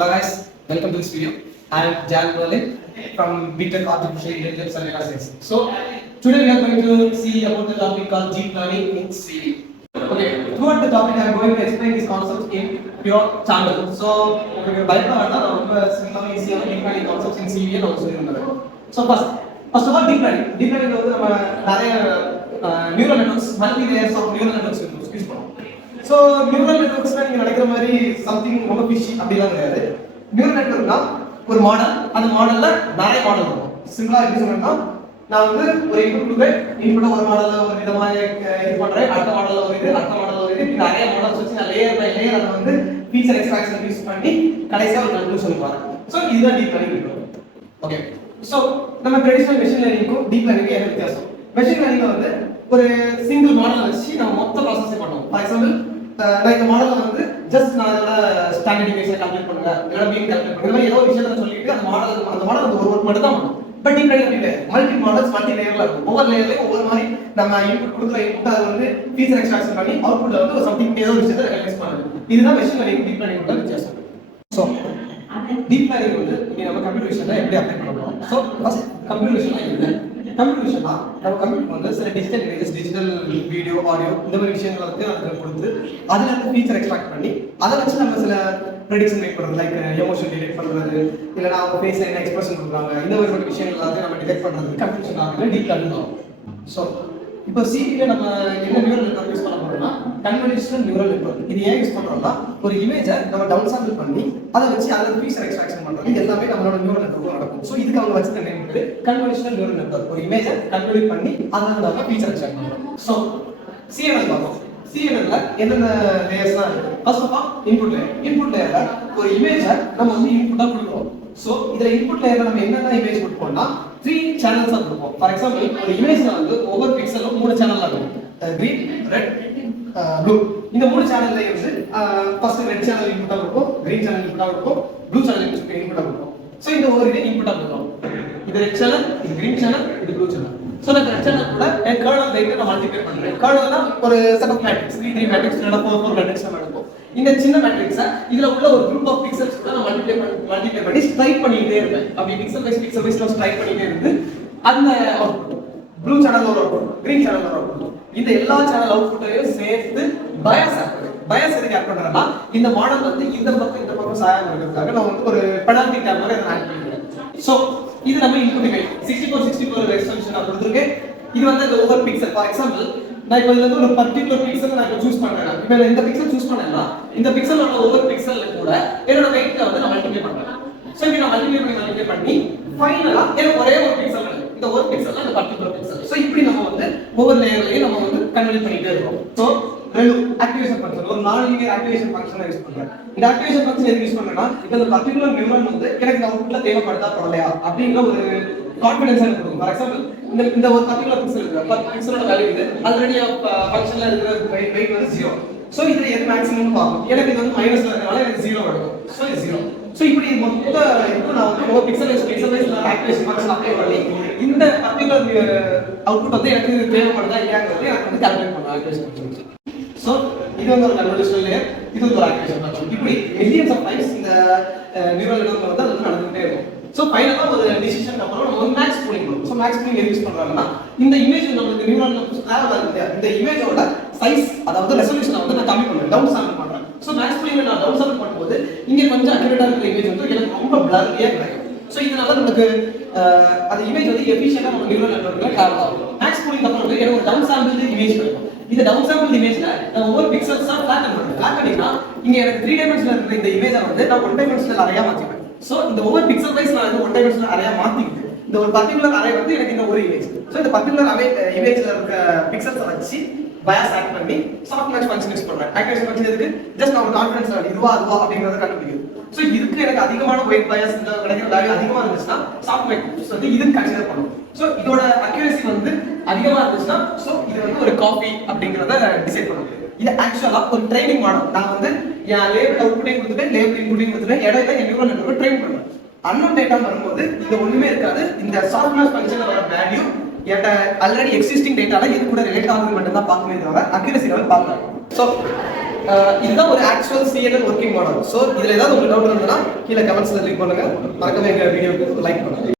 Hello guys, welcome to this video. I am Jan Berlin from BTech Artificial Intelligence and Data Science. So today we are going to see about the topic called deep learning in CV. Okay, throughout the topic I am going to explain this concept in pure channel. So by the simple easy deep learning concepts in CV and also in the So first of all deep learning வந்து நம்ம நிறைய neural networks, multi layers of neural networks use பண்ணுவோம். So neural networks நீங்க நினைக்கிற மாதிரி something ரொம்ப fishy அப்படிலாம் கிடையாது. Neural networkனா ஒரு மாடல், அந்த மாடல்ல நிறைய மாடல் இருக்கும். சிம்பிளா எப்படி சொல்லணும்னா நான் வந்து ஒரு இன்புட் கொடுக்குறேன், இன்புட் ஒரு மாடல்ல ஒரு விதமா இது பண்றேன், அடுத்த மாடல்ல ஒரு இது, அடுத்த மாடல்ல ஒரு இது, இப்படி நிறைய மாடல்ஸ் வச்சு நான் லேயர் பை லேயர் அதை வந்து ஃபீச்சர் எக்ஸ்ட்ராக்ஷன் யூஸ் பண்ணி கடைசியா ஒரு கன்க்ளூஷன் வரேன். சோ இதுதான் டீப் லேர்னிங். ஓகே, சோ நம்ம ட்ரெடிஷனல் மெஷின் லேர்னிங்க்கும் டீப் லேர்னிங்க்கும் என்ன வித்தியாசம்? மெஷின் லேர்னிங்ல வந்து ஒரு சிங்கிள் மாடல் வச்சு நம்ம மொத்த ப்ராசஸ் பண்ணுவோம். ஃபார் எக்ஸாம்பிள் நான் இந்த மாடலை வந்து ஜஸ்ட் நான் இதோட ஸ்டாண்டர்ட் டிவியேஷன் கால்குலேட் பண்ணுங்க, இதோட மீன் கால்குலேட் பண்ணுங்க, இந்த மாதிரி ஏதோ ஒரு விஷயத்தை சொல்லிட்டு அந்த மாடல் வந்து ஒரு மட்டும் தான் பண்ணும். பட் டீப் லேர்னிங் இல்ல, மல்டி மாடல்ஸ் மல்டி லேயர்ல இருக்கும். ஒவ்வொரு லேயர்லயும் ஒவ்வொரு மாதிரி நம்ம இன்புட் கொடுக்குற இன்புட் அதை வந்து ஃபீச்சர் எக்ஸ்ட்ராக்ஷன் பண்ணி அவுட்புட்ல வந்து ஒரு சம்திங் ஏதோ ஒரு விஷயத்தை ரெகனைஸ் பண்ணுது. இதுதான் மெஷின் லேர்னிங் டீப் லேர்னிங் உள்ள வித்தியாசம். ஸோ டீப் லேர்னிங் வந்து இங்க நம்ம கம்ப்யூட்டர் விஷயத்தை எப்படி அப்ளை பண்ண போறோம்? ஸோ ஃபர்ஸ்ட் கம்ப்யூட்டர் விஷயம் என்ன? கம்ப்யூட்டர் விஷயம்னா நம்ம கம்ப்யூட்டர் வந்து சில digital images, digital video, audio இந்த மாதிரி விஷயங்களை வந்து அதுக்கு கொடுத்து அதுல இருந்து ஃபீச்சர் எக்ஸ்ட்ராக்ட் பண்ணி அதை வச்சு நம்ம சில ப்ரெடிக்ஷன் மேக் பண்றது, லைக் எமோஷன் டிடெக்ட் பண்றது, இல்லைனா அவங்க ஃபேஸ்ல என்ன எக்ஸ்பிரஷன் கொடுக்குறாங்க, இந்த மாதிரி விஷயங்கள் எல்லாத்தையும் நம்ம டிடெக்ட் பண்றது கம்ப்யூட்டர் ஆகல டீப் லேர்னிங் ஆகும். ஸோ இப்போ சிவில நம்ம என்ன நியூரல் நெட்வொர்க் யூஸ் பண்ண போறோம்னா கன்வல்யூஷனல் நியூரல் நெட்வொர்க். இது ஏன் யூஸ் பண்றோம்னா ஒரு இமேஜை நம்ம டவுன் சாம்பிள் பண்ணி அதை வச்சு அதில் ஃபீச்சர் எக்ஸ்ட்ராக்ஷன் பண்றது எல்லாமே நம்மளோட நியூரல் நெட்வொர்க் நடக்கும். ஸோ இதுக்கு அவங்க வச்சு நேம் வந்து கன்வல்யூஷனல் நியூரல் நெட்வொர்க். ஒரு இமேஜை கன்வல்யூட் பண்ணி அதில் நம்ம ஃபீச்சர் எக்ஸ்ட்ராக்ட் பண்றோம். ஸோ சிஎன்என் பார்ப்போம். சிஎன்என்ல என்னென்ன லேயர்ஸ்லாம் இருக்கு? First of all input layer. Input லேயர்ல ஒரு இமேஜை நம்ம வந்து இன்புட்டா கொடுக்குறோம். ஸோ இதுல இன்புட் லேயர்ல நம்ம என்னென்ன இமேஜ் கொடுப்போம்னா 3 சேனல்ஸ் கொடுப்போம். ஃபார் எக்ஸாம்பிள் ஒரு இமேஜ்ல வந்து ஒவ்வொரு பிக்சலும் 3 சேனல் இருக்கும். Green, red, blue. இந்த 3 சேனல்ல வந்து ஃபர்ஸ்ட் ரெட் சேனல் இன்புட்டா கொடுப்போம், கிரீன் சேனல் இன்புட்டா கொடுப்போம், ப்ளூ சேனல் இன்புட்டா கொடுப்போம். ஸோ இந்த ஒரு இது இன்புட்டா கொடுப்போம். இது ரெட் சேனல், இது கிரீன் சேனல், இது ப்ளூ சேனல். ஸோ இந்த ரெட் சேனல் கூட கர்னல் வெயிட் நான் மல்டிப்ளை பண்றேன். கர்னல்னா ஒரு செட் ஆஃப் மேட்ரிக்ஸ், 3 மேட்ரிக்ஸ் இல்ல 4 மேட்ரிக்ஸ் நம்ம எடுப்போம். இந்த சின்ன மேட்ரிக்ஸை இதுல உள்ள ஒரு குரூப் ஆஃப் பிக்சல்ஸ் கூட நான் மல்டிப்ளை பண்ணி ஸ்ட்ரைக் பண்ணிட்டே இருப்பேன். அப்படி பிக்சல் வைஸ் நான் ஸ்ட்ரைக் பண்ணிட்டே இருந்து அந்த அவுட்புட் ப்ளூ சேனல் ஒரு அவுட்புட், கிரீன் சேனல் ஒரு அவுட்புட், இந்த எல்லா சேனல் அவுட்புட்டையும் சேர்த்து பயாஸ் ஆட் பண்ணுவேன். பயாஸ் எதுக்கு ஆட் பண்றேன்னா இந்த மாடல் வந்து இந்த பக்கம் சாயாம இருக்கிறதுக்காக நான் வந்து ஒரு பெனால்டி டேப் மாதிரி அதை ஆட் பண்ணிக்கிறேன். ஸோ இது நம்ம இன்புட் இமேஜ் 64 ரெசல்யூஷன் நான் கொடுத்துருக்கேன். இது வந்து இந்த ஒவ்வொரு பிக்சல். ஃபார் எக்ஸாம்பிள் நான் இப்போ இதுல இருந்து ஒரு பர்டிகுலர் பிக்சல் நான் இப்போ சூஸ் பண்றேன். இப்போ இந்த பிக்சல் சூஸ் பண்ணேன்னா இந்த பிக்சலோட ஒவ்வொரு பிக்சல்ல கூட என்னோட வெயிட்டை வந்து நான் மல்டிப்ளை பண்றேன். ஸோ இப்போ நான் மல்டிப்ளை பண்ணி ஃபைனலா எனக்கு ஒரே ஒரு பிக்சல் கிடைக்கும். இந்த ஒரு பிக்சல் அந்த பர்டிகுலர் பிக்சல். ஸோ இப்படி நம்ம வந்து ஒவ்வொரு லேயர்லயும் நம்ம வந்து கன்வெர்ட் பண்ணிட்டே இருக்கோம். ஸோ ஆக்டிவேஷன் ஃபங்க்ஷன், ஒரு நான் லீனியர் ஆக்டிவேஷன் ஃபங்க்ஷனை யூஸ் பண்றேன். இந்த ஆக்டிவேஷன் ஃபங்க்ஷன் எதுக்கு யூஸ் பண்றேன்னா இப்போ இந்த பர்டிகுலர் நியூரான் வந்து எனக்கு அவுட்புட்ல தேவைப்படுதா படலையா அப்படிங்கிற ஒரு கான்ஃபிடன்ஸ் எனக்கு கொடுக்கும். ஃபார் எக்ஸாம்பிள் இந்த ஒரு பர்டிகுலர் பிக்சல் இருக்கு, பிக்சலோட வேல்யூ இது ஆல்ரெடி ஃபங்க்ஷன்ல இருக்கிற வெயிட் வந்து 0. ஸோ இதுல எது மேக்ஸிமம் பார்க்கும், எனக்கு இது வந்து மைனஸ்ல இருக்கனால எனக்கு 0 கிடைக்கும். ஸோ இது 0. ஸோ இப்படி மொத்த இப்போ நான் வந்து ஒரு pixel wise activation function apply பண்ணி இந்த பர்டிகுலர் அவுட்புட் வந்து எனக்கு தேவைப்படுதா இல்லையாங்கிறது எனக்கு வந்து கால்குலேட் பண்ணலாம் ஆக்டிவேஷன் ஃபங்க்ஷன். ஸோ இது வந்து ஒரு கன்வல்யூஷனல் லேயர், இது வந்து ஒரு ஆக்டிவேஷன் ஃபங்க்ஷன். இப்படி மில்லியன்ஸ் ஆஃப் டைம்ஸ் இந்த நியூரல் நெட்வொர்க் வந்து அது நடந்துகிட்டே இருக்கும். ஸோ ஃபைனலா ஒரு டிசிஷன் அப்புறம் நம்ம வந்து மேக்ஸ் பூலிங் பண்ணுவோம். ஸோ மேக்ஸ் பூலிங் எது யூஸ் பண்றாங்கன்னா இந்த இமேஜ் நம்மளுக்கு நியூரல் டிராவல் ஆகுது, இந்த இமேஜோட சைஸ் அதாவது ரெசல்யூஷனை வந்து நான் கம்மி பண்ணுவேன், டவுன் சாம்பிள் பண்றேன். ஸோ மேக்ஸ் பூலிங்ல நான் டவுன் சாம்பிள் பண்ணும்போது இங்க கொஞ்சம் அக்யூரேட்டா இருக்கிற இமேஜ் வந்து எனக்கு ரொம்ப பிளர்லியா கிடைக்கும். ஸோ இதனால நமக்கு அந்த இமேஜ் வந்து எஃபிஷியன்ட்டா நம்ம நியூரல் நெட்வொர்க்ல டிராவல் ஆகும். மேக்ஸ் பூலிங் அப்புறம் வந்து எனக்கு ஒரு டவுன் சாம்பிள் இமேஜ் கிடைக்கும். இந்த டவுன் சாம்பிள் இமேஜ்ல நான் ஒவ்வொரு பிக்சல்ஸா ஃபிளாட்டன் பண்ணுவேன். ஃபிளாட்டனிங்னா இங்க எனக்கு 3 டைமென்ஷனல் இருக்கிற இந்த இமேஜை வந்து நான் 1 டைமென்ஷனல் அரேயா மாத்திப்பேன். ஸோ இந்த ஒவ்வொரு பிக்சல் வைஸ் நான் வந்து 1 டைமென்ஷனல் அரேயா மாத்திக்கிட்டு இந்த ஒரு பர்டிகுலர் அரே வந்து எனக்கு இந்த ஒரு இமேஜ். ஸோ இந்த பர்டிகுலர் அரே இமேஜ்ல இருக்க பிக்சல்ஸை வச்சு பயாஸ் ஆட் பண்ணி சாஃப்ட் மேட்ச் ஃபங்க்ஷன் யூஸ் பண்றேன். ஆக்டிவேஷன் ஃபங்க்ஷன் எதுக்கு? ஜஸ்ட் நான் ஒரு கான்ஃபிடன்ஸ் லெவல் இதுவா அதுவா அப்படிங்கறத கண்டுபிடிக்கும். ஸோ இதுக்கு எனக்கு அதிகமான வெயிட் பயாஸ் இந்த கிடைக்கிற வேல்யூ அதிகமா இருந்துச்சுன்னா சாஃப்ட் மேட்ச் வந்து இதுக்கு கன்சிடர் பண்ணும். ஸோ இதோட அக்யூரசி வந்து அதிகமா இருந்துச்சுன்னா ஸோ இது வந்து ஒரு காப்பி அப்படிங்கறத டிசைட் பண்ணும். இது ஆக்சுவலா ஒரு ட்ரைனிங் மாடல். நான் வந்து என் லேபிள் அவுட்புட்டையும் கொடுத்துட்டேன், லேபிள் இன்புட்டையும் கொடுத்துட்டேன், இடையில என் நியூரல் நெட்வொர்க் ட்ரெயின் பண்ணுவேன். அன்னோன் டேட்டா வரும்போது இது ஒண்ணுமே இருக்காது. இந்த சாஃப்ட் மேட்ச் ஃபங்க்ஷன்ல வர வேல்யூ ஆல்ரெடி எக்ஸிஸ்டிங் டேட்டால இது கூட ரிலேட் ஆகுது மட்டும் தான் பார்க்கவே தவிர அக்யூரசி லெவல் பார்க்கலாம். ஸோ இதுதான் ஒரு actual CNN working model. So இதில் ஏதாவது உங்களுக்கு டவுட் இருந்ததுன்னா கீழே கமெண்ட்ஸில் லீவ் பண்ணுங்க. மறக்காம எங்கள் வீடியோக்கு லைக் பண்ணுங்க.